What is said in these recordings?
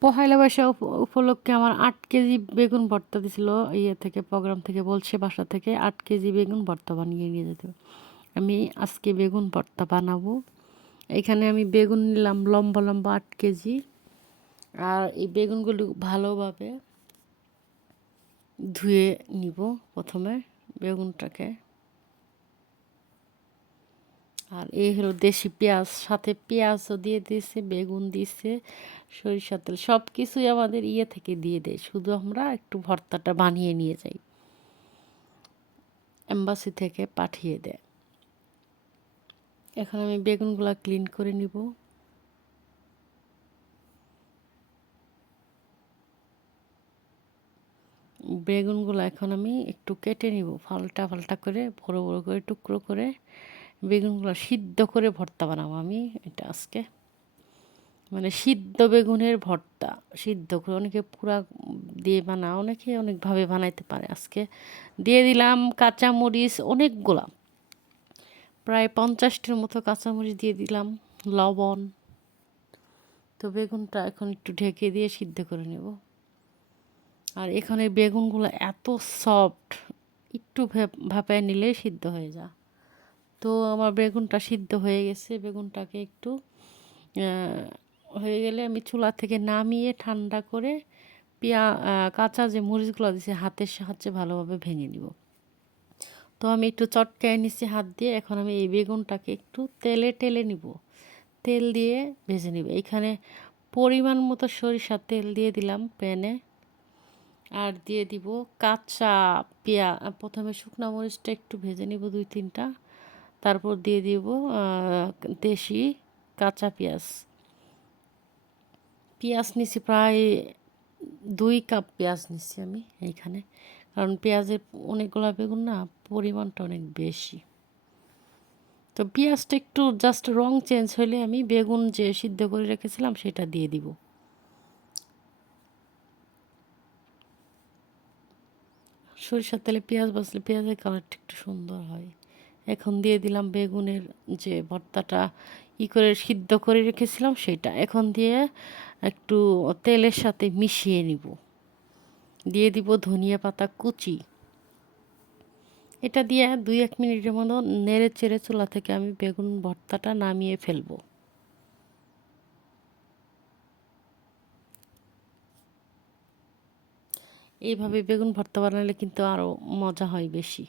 পহেলা বৈশাখ উপ- উপলক্ষে আমার আট কেজি বেগুন ভর্তা দিছিল ইয়ে থেকে, প্রোগ্রাম থেকে, বলছে বাসা থেকে আট কেজি বেগুন ভর্তা বানিয়ে নিয়ে যেতে। আমি আজকে বেগুন ভর্তা বানাবো। এখানে আমি বেগুন নিলাম লম্বা লম্বা আট কেজি। আর এই বেগুনগুলো ভালোভাবে ধুয়ে নিব প্রথমে বেগুনটাকে। আর এই হলো দেশি পেঁয়াজ, সাথে পেঁয়াজও দিয়ে দিয়েছে, বেগুন দিয়েছে, সরিষার তেল সব কিছুই আমাদের ইয়ে থেকে দিয়ে দেয়। শুধু আমরা একটু ভর্তাটা বানিয়ে নিয়ে যাই। এম্বাসি থেকে পাঠিয়ে দেয়। এখন আমি বেগুনগুলো ক্লিন করে নিব। বেগুনগুলো এখন আমি একটু কেটে নিব, ফালটা ফালটা করে, বড়ো বড়ো করে, টুকরো করে। বেগুনগুলো সিদ্ধ করে ভর্তা বানাবো আমি, এটা আজকে। মানে সিদ্ধ বেগুনের ভর্তা, সিদ্ধ করে অনেকে পুরা দিয়ে বানা, অনেকে অনেকভাবে বানাইতে পারে আজকে। দিয়ে দিলাম কাঁচামরিচ অনেকগুলা, প্রায় পঞ্চাশটির মতো কাঁচামরিচ দিয়ে দিলাম, লবণ। তো বেগুনটা এখন একটু ঢেকে দিয়ে সিদ্ধ করে নেব। আর এখানে বেগুনগুলো এত সফট, একটু ভেপ- ভাপায় নিলেই সিদ্ধ হয়ে যা তো আমার বেগুনটা সিদ্ধ হয়ে গেছে। বেগুনটাকে একটু হয়ে গেলে আমি চুলা থেকে নামিয়ে ঠান্ডা করে পেঁয়া কাঁচা যে মরিচগুলো দিয়েছি হাতের সাহায্যে ভালোভাবে ভেঙে নিব। তো আমি একটু চটকায় নিচ্ছি হাত দিয়ে, এখন আমি এই বেগুনটাকে একটু তেলে টেলে নিব। তেল দিয়ে ভেজে নিব। এখানে পরিমাণ মতো সরিষার তেল দিয়ে দিলাম প্যানে। আর দিয়ে দিব কাঁচা পেঁয়া প্রথমে শুকনো মরিচটা একটু ভেজে নিব দুই তিনটা। তারপর দিয়ে দিব দেশি কাঁচা পেঁয়াজ। পেঁয়াজ নিছি প্রায় দুই কাপ পেঁয়াজ নিচ্ছি আমি এইখানে। কারণ পেঁয়াজের অনেকগুলো বেগুন না, পরিমাণটা অনেক বেশি। তো পেঁয়াজটা একটু জাস্ট রং চেঞ্জ হলে আমি বেগুন যে সিদ্ধ করে রেখেছিলাম সেটা দিয়ে দিব। সরিষার তেলে পেঁয়াজ বাছলে পেঁয়াজের কালারটা একটু সুন্দর হয়। এখন দিয়ে দিলাম বেগুনের যে ভর্তাটা ই করে সিদ্ধ করে রেখেছিলাম সেটা। এখন দিয়ে একটু তেলের সাথে মিশিয়ে নিব। দিয়ে দিব ধনিয়া পাতা কুচি। এটা দিয়ে দুই এক মিনিটের মতো নেড়ে চেড়ে চুলা থেকে আমি বেগুন ভর্তাটা নামিয়ে ফেলব। এইভাবে বেগুন ভর্তা বানালে কিন্তু আরও মজা হয় বেশি।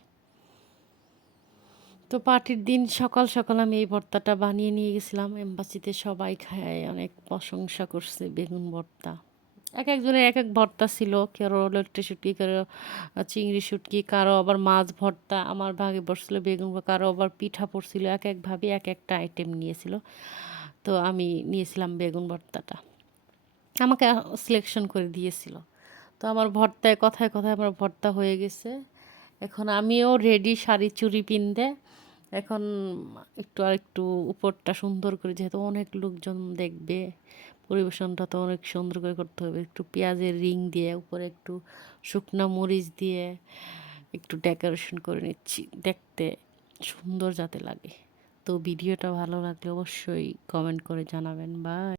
তো পার্টির দিন সকাল সকাল আমি এই ভর্তাটা বানিয়ে নিয়ে গেছিলাম। এম্বাসিতে সবাই খায়, অনেক প্রশংসা করছে বেগুন ভর্তা। এক একজনের এক এক ভর্তা ছিল কারও লট্টে শুটকি কারও চিংড়ি শুটকি, কারও আবার মাছ ভর্তা, আমার ভাগে পড়ছিল বেগুন কারও আবার পিঠা পড়ছিল, এক একভাবে এক একটা আইটেম নিয়েছিল। তো আমি নিয়েছিলাম বেগুন ভর্তাটা। আমাকে সিলেকশন করে দিয়েছিল। তো আমার ভর্তায় কথায় কথায় আমার ভর্তা হয়ে গেছে। এখন আমিও রেডি শাড়ি চুড়ি পিনতে। এখন একটু আর একটু উপরটা সুন্দর করে, যেহেতু অনেক লোকজন দেখবে, পরিবেশনটা তো অনেক সুন্দর করে করতে হবে। একটু পেঁয়াজের রিং দিয়ে, উপরে একটু শুকনো মরিচ দিয়ে একটু ডেকোরেশন করে নিচ্ছি। দেখতে সুন্দর যাতে লাগে। তো ভিডিওটা ভালো লাগলে অবশ্যই কমেন্ট করে জানাবেন। বাই